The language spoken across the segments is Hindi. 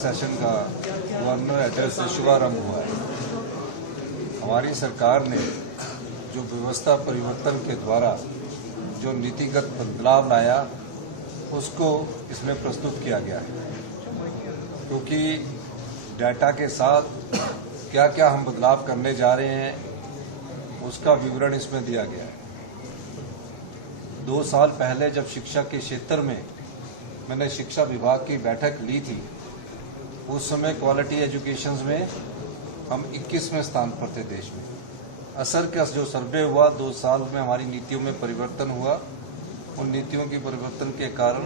सेशन का गवर्नर एड्रेस से शुभारंभ हुआ है। हमारी सरकार ने जो व्यवस्था परिवर्तन के द्वारा जो नीतिगत बदलाव लाया उसको इसमें प्रस्तुत किया गया है, क्योंकि डाटा के साथ क्या क्या हम बदलाव करने जा रहे हैं उसका विवरण इसमें दिया गया है। 2 साल पहले जब शिक्षा के क्षेत्र में मैंने शिक्षा विभाग की बैठक ली थी, उस समय क्वालिटी एजुकेशन में हम 21वें स्थान पर थे देश में। असर का जो सर्वे हुआ 2 साल में हमारी नीतियों में परिवर्तन हुआ, उन नीतियों के परिवर्तन के कारण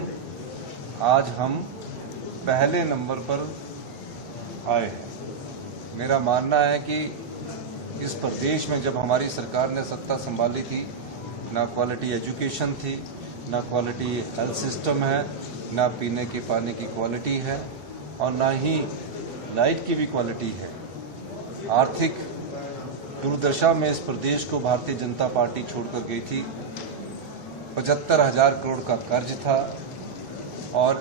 आज हम पहले नंबर पर आए हैं। मेरा मानना है कि इस प्रदेश में जब हमारी सरकार ने सत्ता संभाली थी, ना क्वालिटी एजुकेशन थी, ना क्वालिटी हेल्थ सिस्टम है, ना पीने के पानी की क्वालिटी है और ना ही लाइट की भी क्वालिटी है। आर्थिक दुर्दशा में इस प्रदेश को भारतीय जनता पार्टी छोड़कर गई थी। 75,000 करोड़ का कर्ज था और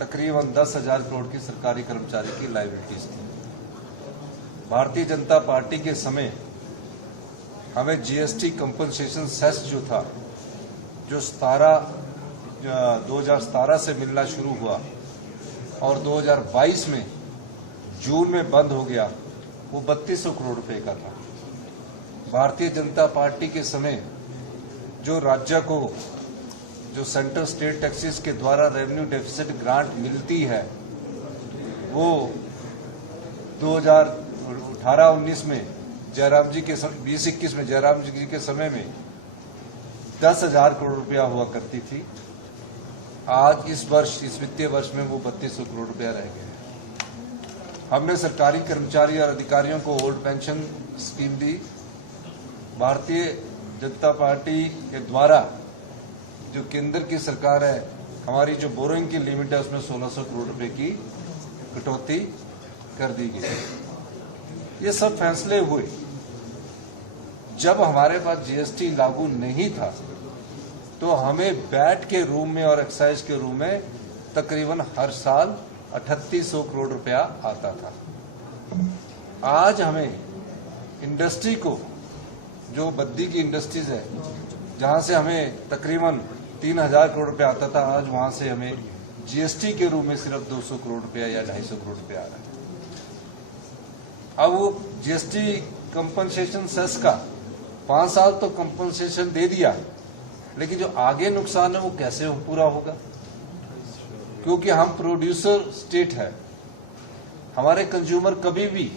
तकरीबन 10,000 करोड़ की सरकारी कर्मचारी की लायबिलिटीज थी। भारतीय जनता पार्टी के समय हमें जीएसटी कंपनसेशन सेस जो था, जो 2017 से मिलना शुरू हुआ और 2022 में जून में बंद हो गया, वो 3200 करोड़ रुपए का था। भारतीय जनता पार्टी के समय जो राज्य को जो सेंट्रल स्टेट टैक्सेस के द्वारा रेवेन्यू डेफिसिट ग्रांट मिलती है, वो 2018-19 में जयराम जी के 20-21 में जयराम जी के समय में 10,000 करोड़ रुपया हुआ करती थी। आज इस वर्ष, इस वित्तीय वर्ष में वो 3200 करोड़ रुपया रह गए। हमने सरकारी कर्मचारी और अधिकारियों को ओल्ड पेंशन स्कीम दी। भारतीय जनता पार्टी के द्वारा जो केंद्र की सरकार है, हमारी जो बोरोइंग की लिमिट है उसमें 1600 करोड़ रुपए की कटौती कर दी गई। ये सब फैसले हुए जब हमारे पास जीएसटी लागू नहीं था, तो हमें बैट के रूम में और एक्साइज के रूम में तकरीबन हर साल 3800 करोड़ रुपया आता था। आज हमें इंडस्ट्री को, जो बद्दी की इंडस्ट्रीज है, जहां से हमें तकरीबन 3000 करोड़ रुपया आता था, आज वहां से हमें जीएसटी के रूप में सिर्फ 200 करोड़ रुपया या 250 करोड़ रुपया आ रहा है। अब वो जीएसटी कंपनसेशन सेस का 5 साल तो कंपनसेशन दे दिया, लेकिन जो आगे नुकसान है वो कैसे पूरा होगा? क्योंकि हम प्रोड्यूसर स्टेट है, हमारे कंज्यूमर कभी भी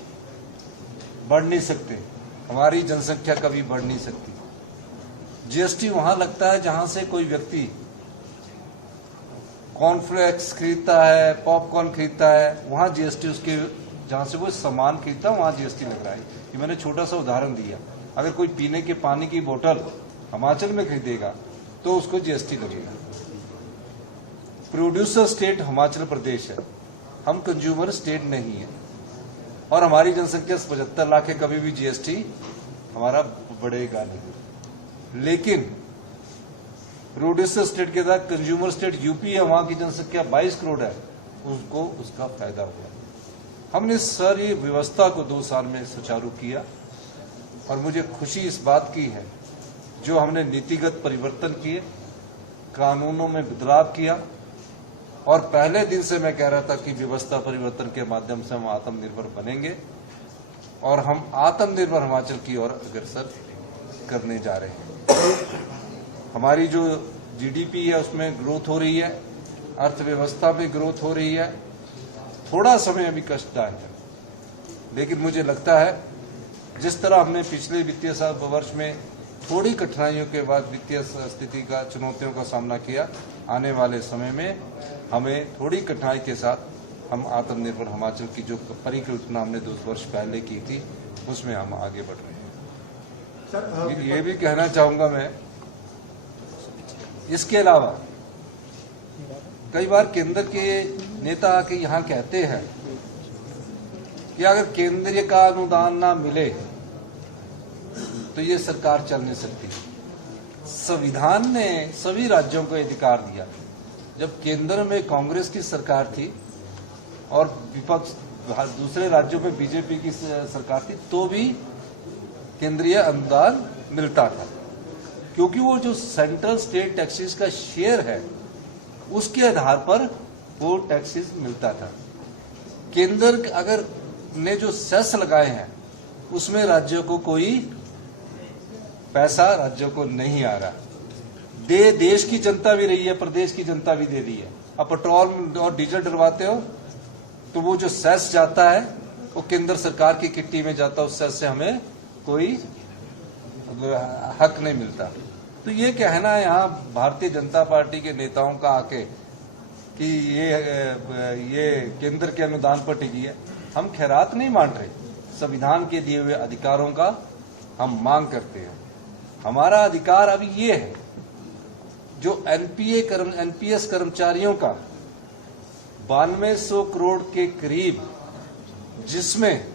बढ़ नहीं सकते, हमारी जनसंख्या कभी बढ़ नहीं सकती। जीएसटी वहां लगता है जहां से कोई व्यक्ति कॉर्नफ्लेक्स खरीदता है, पॉपकॉर्न खरीदता है, वहां जीएसटी उसके, जहां से वो सामान खरीदता है वहां जीएसटी लग रहा है। ये मैंने छोटा सा उदाहरण दिया। अगर कोई पीने के पानी की बोतल हिमाचल में खरीदेगा तो उसको जीएसटी लगेगा। प्रोड्यूसर स्टेट हिमाचल प्रदेश है, हम कंज्यूमर स्टेट नहीं है और हमारी जनसंख्या 75 लाख है, कभी भी जीएसटी हमारा बढ़ेगा नहीं। लेकिन प्रोड्यूसर स्टेट के साथ कंज्यूमर स्टेट यूपी है, वहां की जनसंख्या 22 करोड़ है, उसको उसका फायदा हुआ। हमने सारी व्यवस्था को 2 साल में सुचारू किया और मुझे खुशी इस बात की है जो हमने नीतिगत परिवर्तन किए, कानूनों में बदलाव किया। और पहले दिन से मैं कह रहा था कि व्यवस्था परिवर्तन के माध्यम से हम आत्मनिर्भर बनेंगे और हम आत्मनिर्भर हिमाचल की ओर अग्रसर करने जा रहे हैं। हमारी जो जीडीपी है उसमें ग्रोथ हो रही है, अर्थव्यवस्था में ग्रोथ हो रही है। थोड़ा समय अभी कष्टदायक है, लेकिन मुझे लगता है जिस तरह हमने पिछले वित्तीय वर्ष में थोड़ी कठिनाइयों के बाद वित्तीय स्थिति का, चुनौतियों का सामना किया, आने वाले समय में हमें थोड़ी कठिनाई के साथ हम आत्मनिर्भर हिमाचल की जो परिकल्पना हमने 2 वर्ष पहले की थी, उसमें हम आगे बढ़ रहे हैं। ये भी कहना चाहूंगा मैं, इसके अलावा कई बार केंद्र के नेता आके यहाँ कहते हैं कि अगर केंद्र का अनुदान ना मिले तो ये सरकार चल नहीं सकती। संविधान ने सभी राज्यों को अधिकार दिया। जब केंद्र में कांग्रेस की सरकार थी और विपक्ष दूसरे राज्यों में बीजेपी की सरकार थी तो भी केंद्रीय अनुदान मिलता था, क्योंकि वो जो सेंट्रल स्टेट टैक्सेस का शेयर है उसके आधार पर वो टैक्सेस मिलता था। केंद्र अगर ने जो सेस लगाए हैं उसमें राज्यों को कोई पैसा राज्यों को नहीं आ रहा। देश की जनता भी रही है, प्रदेश की जनता भी दे रही है। अब पेट्रोल और डीजल डलवाते हो तो वो जो सेस जाता है वो केंद्र सरकार की किट्टी में जाता है, उस सेस से हमें कोई हक नहीं मिलता। तो ये कहना है यहाँ भारतीय जनता पार्टी के नेताओं का आके कि ये केंद्र के अनुदान पर टिकी है, हम खैरात नहीं मान रहे। संविधान के दिए हुए अधिकारों का हम मांग करते हैं। हमारा अधिकार अभी ये है, जो एनपीएस कर्मचारियों का 9200 करोड़ के करीब, जिसमें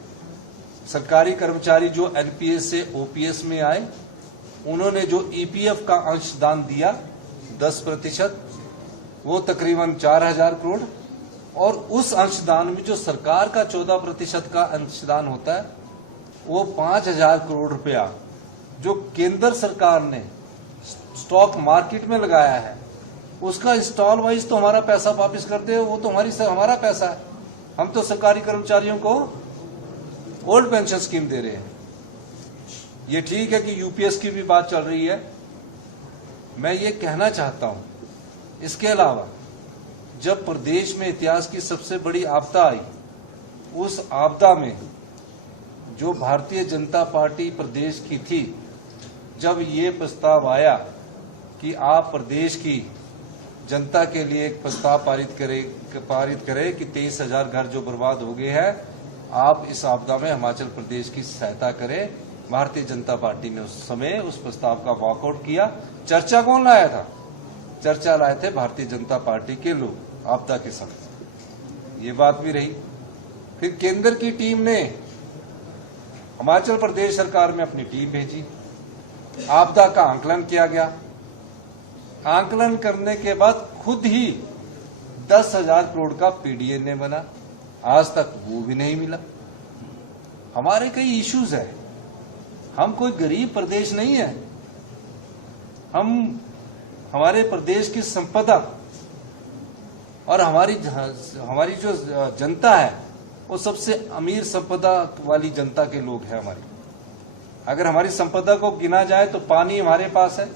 सरकारी कर्मचारी जो एनपीएस से ओपीएस में आए उन्होंने जो ईपीएफ का अंशदान दिया 10%, वो तकरीबन 4000 करोड़, और उस अंशदान में जो सरकार का 14% का अंशदान होता है वो 5000 करोड़ रुपया जो केंद्र सरकार ने स्टॉक मार्केट में लगाया है, उसका इंस्टॉल वाइज तो हमारा पैसा वापस कर दे, वो तो हमारा पैसा है। हम तो सरकारी कर्मचारियों को ओल्ड पेंशन स्कीम दे रहे हैं। ये ठीक है कि यूपीएस की भी बात चल रही है। मैं ये कहना चाहता हूं, इसके अलावा जब प्रदेश में इतिहास की सबसे बड़ी आपदा आई, उस आपदा में जो भारतीय जनता पार्टी प्रदेश की थी, जब ये प्रस्ताव आया कि आप प्रदेश की जनता के लिए एक प्रस्ताव पारित करें कि 23,000 घर जो बर्बाद हो गए हैं, आप इस आपदा में हिमाचल प्रदेश की सहायता करें। भारतीय जनता पार्टी ने उस समय उस प्रस्ताव का वॉकआउट किया। चर्चा कौन लाया था? चर्चा लाए थे भारतीय जनता पार्टी के लोग आपदा के समय। ये बात भी रही। फिर केंद्र की टीम ने हिमाचल प्रदेश सरकार में अपनी टीम भेजी, आपदा का आंकलन किया गया। आंकलन करने के बाद खुद ही 10,000 करोड़ का पीडीएनए बना, आज तक वो भी नहीं मिला। हमारे कई इश्यूज है, हम कोई गरीब प्रदेश नहीं है। हमारे प्रदेश की संपदा और हमारी जो जनता है वो सबसे अमीर संपदा वाली जनता के लोग हैं हमारी। अगर हमारी संपदा को गिना जाए तो पानी हमारे पास है।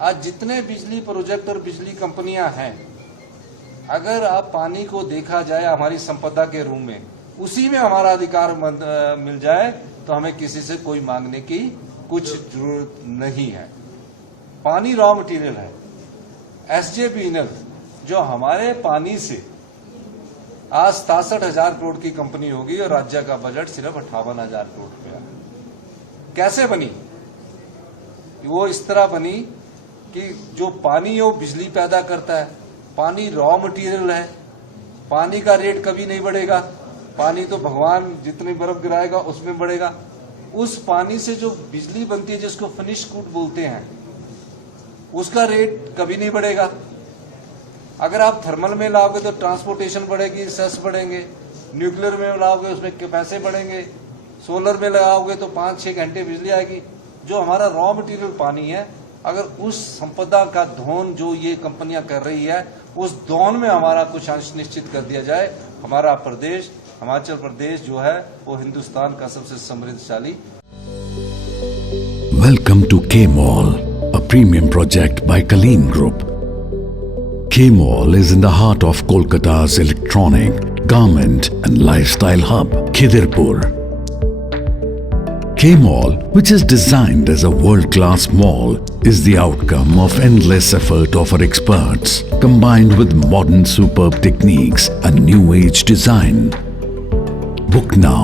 आज जितने बिजली प्रोजेक्ट और बिजली कंपनियां हैं, अगर आप पानी को देखा जाए हमारी संपदा के रूप में, उसी में हमारा अधिकार मिल जाए तो हमें किसी से कोई मांगने की कुछ जरूरत नहीं है। पानी रॉ मटेरियल है। एसजेवीएनएल जो हमारे पानी से आज 67,000 करोड़ की कंपनी होगी और राज्य का बजट सिर्फ 58,000 करोड़ रुपया। कैसे बनी? वो इस तरह बनी कि जो पानी है वो बिजली पैदा करता है, पानी रॉ मटेरियल है, पानी का रेट कभी नहीं बढ़ेगा। पानी तो भगवान जितनी बर्फ गिराएगा उसमें बढ़ेगा। उस पानी से जो बिजली बनती है जिसको फिनिश गुड बोलते हैं, उसका रेट कभी नहीं बढ़ेगा। अगर आप थर्मल में लाओगे तो ट्रांसपोर्टेशन बढ़ेगी, सेस बढ़ेंगे। न्यूक्लियर में लाओगे उसमें पैसे बढ़ेंगे। सोलर में लगाओगे तो 5-6 घंटे बिजली आएगी। जो हमारा रॉ मटेरियल पानी है, अगर उस संपदा का धोन जो ये कंपनियां कर रही है, उस धोन में हमारा कुछ अंश निश्चित कर दिया जाए, हमारा प्रदेश हिमाचल प्रदेश जो है वो हिंदुस्तान का सबसे समृद्धशाली। वेलकम टू के mall, a premium project by Kaleen Group. K-Mall is in the heart of Kolkata's electronic, garment and lifestyle hub, Khidirpur. K-Mall, which is designed as a world-class mall, is the outcome of endless effort of our experts, combined with modern superb techniques and new age design. Book now